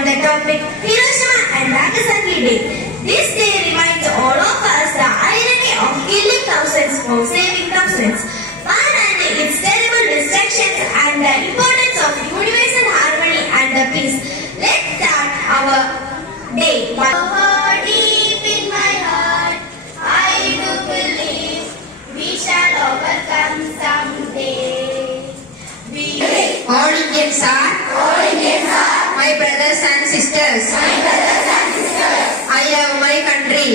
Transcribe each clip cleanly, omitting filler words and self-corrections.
on the topic Hiroshima and Nagasaki Day. This day reminds all of us the irony of killing thousands for saving thousands, war and its terrible destructions, and the importance of universal harmony and the peace. Let's start our day. Deep in my heart, I do believe we shall overcome someday. All Indians are my brothers and sisters. I love my country.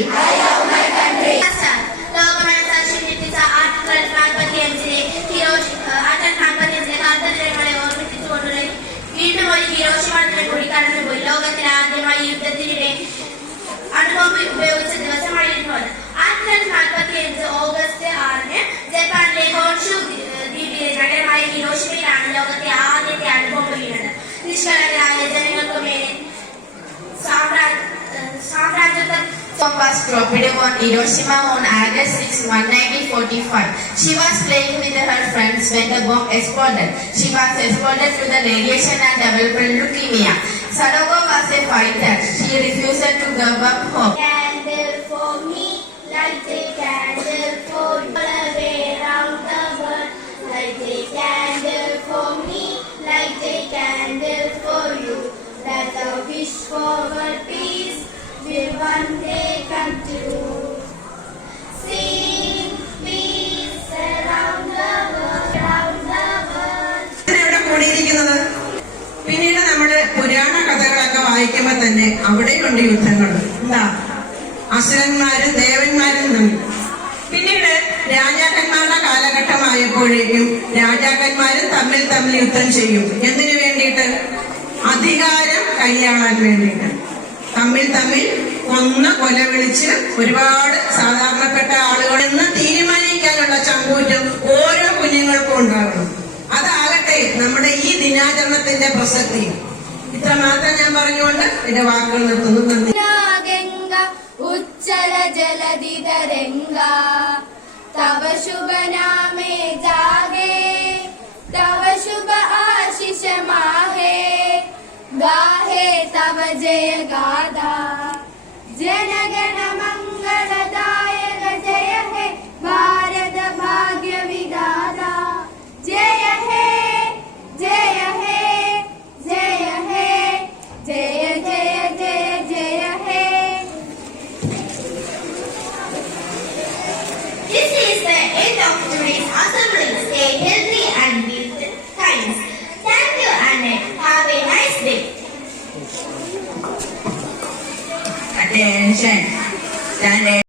ലോകമനസാക്ഷിച്ച article 45-ലെ കാർത്തരങ്ങളെ ഓർമ്മിപ്പിച്ചുകൊണ്ടുള്ള വീണ്ടും ഒരു Hiroshima ദിനം കൂടി കടന്നുപോയി. ലോകത്തിൽ ആദ്യമായി യുദ്ധത്തിനിടെ അണുബോംബ് ഉപയോഗിച്ച ദിവസമായിരുന്നു അത്. 1945 ഓഗസ്റ്റ് 6-ന് ജപ്പാനിലെ ഹോൺഷു ദ്വീപിലെ നഗരമായ ഹിരോഷിമയിലാണ് ലോകത്തെ ആദ്യത്തെ അണുബോംബ് വീണത്. നിഷ്കളങ്കരായ ജനങ്ങൾക്ക് മേലെ സാമ്രാജ്യത്വം Was dropped on Hiroshima on August 6, 1945. She was playing with her friends when the bomb exploded. She was exposed to the radiation and developed leukemia. Sadako was a fighter. She refused to give up hope. Candle for me, light a candle for you. All away round the world, light a candle for me, light a candle for you. That the wish for world peace will one day come true. Sing peace around the world, around the world. ഇവിടെ കൂടിയിരിക്കുന്നത് പിന്നീട് നമ്മുടെ പുരാണ കഥകളൊക്കെ വായിക്കുമ്പോൾ തന്നെ അവിടെയുണ്ട് യുദ്ധങ്ങൾ. എന്താ, അസുരന്മാരും ദേവന്മാരും തമ്മിൽ. പിന്നീട് രാജാക്കന്മാരുടെ കാലഘട്ടമായപ്പോഴേക്കും രാജാക്കന്മാരും തമ്മിൽ യുദ്ധം ചെയ്യും. എന്തിനു വേണ്ടിയിട്ട്? അധികാരം കൈയാളാൻ വേണ്ടിയിട്ട്. തമ്മിൽ കൊന്ന് കൊല വിളിച്ച് ഒരുപാട് സാധാരണപ്പെട്ട ആളുകൾ എന്ന് തീരുമാനിക്കാനുള്ള ചങ്കൂറ്റം ഓരോ കുഞ്ഞുങ്ങൾക്കും ഉണ്ടാകണം. അതാകട്ടെ നമ്മുടെ ഈ ദിനാചരണത്തിന്റെ പ്രസക്തി. ഇത്ര മാത്രം ഞാൻ പറഞ്ഞുകൊണ്ട് എന്റെ വാക്കുകൾ നിർത്തുന്നു. നന്ദി. ഉജ്ജല ജലധി തരംഗ തവ ശുഭ നാമേ ജാഗേ തവ ശുഭ ആശിഷ മാഹേ गाहे तव जय गाथा जनगण मंगलदायक जय हे भारत भाग्य विधाता जय हे जय हे जय हे जय जय जय जय हे. This is the end of today's assembly. Stay healthy and be kind. Thank you and have a nice day. Attention. Stand